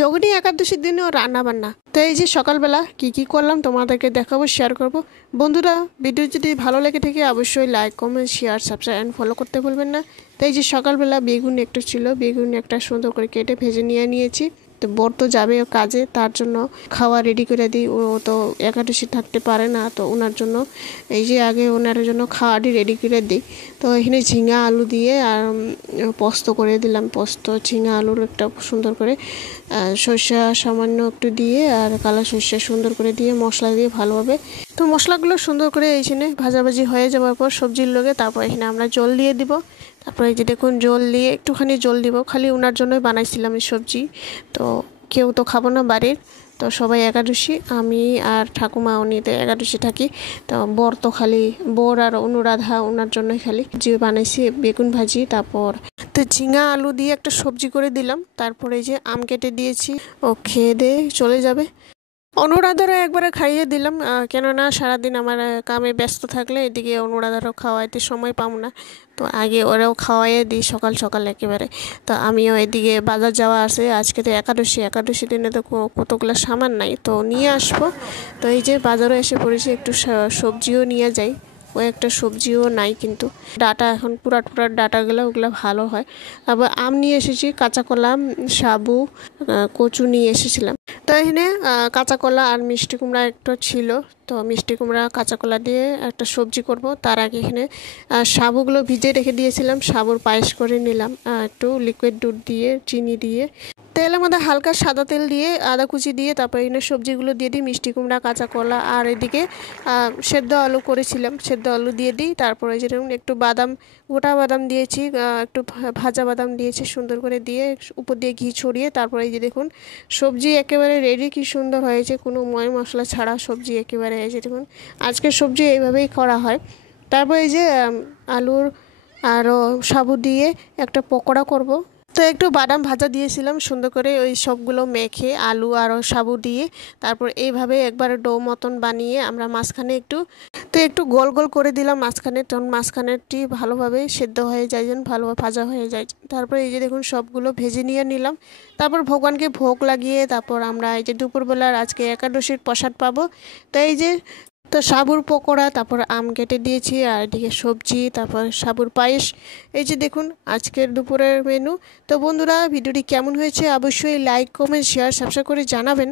যোগিনী একাদশীর দিনেও রান্না বান্না। তো এই যে সকালবেলা কি করলাম তোমাদেরকে দেখাবো, শেয়ার করব। বন্ধুরা, ভিডিও যদি ভালো লেগে থাকে অবশ্যই like, comment, share, subscribe and follow করতে ভুলবেন না। তো এই যে সকালবেলা বেগুন একটু ছিল, বেগুন একটা সুন্দর করে কেটে ভেজে নিয়েছি। তো বর তো যাবে কাজে, তার জন্য খাওয়া রেডি করে দিই। ও তো একাদশী থাকতে পারে না, তো ওনার জন্য এই যে আগে ওনার জন্য খাওয়াটি রেডি করে দিই। তো এখানে ঝিঙা আলু দিয়ে আর পোস্ত করে দিলাম। পোস্ত ঝিঙা আলুর একটা সুন্দর করে সর্ষে সামান্য একটু দিয়ে আর কালো সর্ষে সুন্দর করে দিয়ে মশলা দিয়ে ভালোভাবে, তো মশলাগুলো সুন্দর করে এইখানে ভাজাভাজি হয়ে যাওয়ার পর সবজির লগে তারপর এখানে আমরা জল দিয়ে দিব। তারপরে এই যে দেখুন জল দিয়ে একটুখানি জল দিব, খালি ওনার জন্যই বানাইছিলাম এই সবজি। তো কেউ তো খাবো না বাড়ির, তো সবাই একাদশী, আমি আর ঠাকুমা উনিতে একাদশী থাকি। তো বর তো খালি বর আর অনুরাধা ওনার জন্যই খালি যে বানাইছি বেগুন ভাজি। তারপর তো ঝিঙা আলু দিয়ে একটা সবজি করে দিলাম। তারপরে এই যে আম কেটে দিয়েছি, ও খেয়ে দিয়ে চলে যাবে। অনুরাধারও একবারে খাইয়ে দিলাম, কেননা সারাদিন আমার কামে ব্যস্ত থাকলে এদিকে অনুরাধারও খাওয়াইতে সময় পাবো না। তো আগে ওরাও খাওয়াইয়ে দিই সকাল সকাল একেবারে। তো আমিও এদিকে বাজার যাওয়া আছে, আজকে তো একাদশী দিনে তো কতগুলো সামান নাই, তো নিয়ে আসবো। তো এই যে বাজারও এসে পড়েছি, একটু সবজিও নিয়ে যাই। ও একটা সবজিও নাই, কিন্তু ডাটা এখন পুরা ডাটাগুলো ওগুলো ভালো হয়। আবার আম নিয়ে এসেছি, কাঁচা কলা, সাবু, কচু নিয়ে এসেছিলাম। তো এখানে কাঁচা কলা আর মিষ্টি কুমড়া একটা ছিল, তো মিষ্টি কুমড়া কাঁচা কলা দিয়ে একটা সবজি করব। তার আগে এখানে সাবুগুলো ভিজে রেখে দিয়েছিলাম, সাবুর পায়েস করে নিলাম একটু লিকুইড দুধ দিয়ে, চিনি দিয়ে। তেলের মধ্যে হালকা সাদা তেল দিয়ে আদা কুচি দিয়ে তারপর এখানে সবজিগুলো দিয়ে দিই, মিষ্টি কুমড়া, কাঁচা কলা আর এদিকে সেদ্ধ আলু করেছিলাম, সেদ্ধ আলু দিয়ে দিই। তারপরে যেরকম একটু বাদাম, গোটা বাদাম দিয়েছি, একটু ভাজা বাদাম দিয়েছি সুন্দর করে দিয়ে, উপর দিয়ে ঘি ছড়িয়ে তারপরে এই যে দেখুন সবজি একেবারে রেডি। কি সুন্দর হয়েছে, কোনো ময় মশলা ছাড়া সবজি একেবারে। এই যে দেখুন আজকের সবজি এইভাবেই করা হয়। তারপর এই যে আলুর আরও সাবু দিয়ে একটা পকোড়া করব। তো একটু বাদাম ভাজা দিয়েছিলাম সুন্দর করে, ওই সবগুলো মেখে আলু আর সাবু দিয়ে তারপর এইভাবে একবার ডো মতন বানিয়ে আমরা মাঝখানে একটু গোল গোল করে দিলাম মাঝখানে, তখন মাঝখানেরটি ভালোভাবে সেদ্ধ হয়ে যায়, যেন ভালোভাবে ভাজা হয়ে যায়। তারপর এই যে দেখুন সবগুলো ভেজে নিয়ে নিলাম। তারপর ভগবানকে ভোগ লাগিয়ে তারপর আমরা এই যে দুপুরবেলার আজকে একাদশীর প্রসাদ পাবো। তো এই যে তো সাবুর পকোড়া, তারপর আম কেটে দিয়েছি আর এদিকে সবজি, তারপর সাবুর পায়েস। এই যে দেখুন আজকের দুপুরের মেনু। তো বন্ধুরা, ভিডিওটি কেমন হয়েছে অবশ্যই লাইক, কমেন্ট, শেয়ার, সাবস্ক্রাইব করে জানাবেন।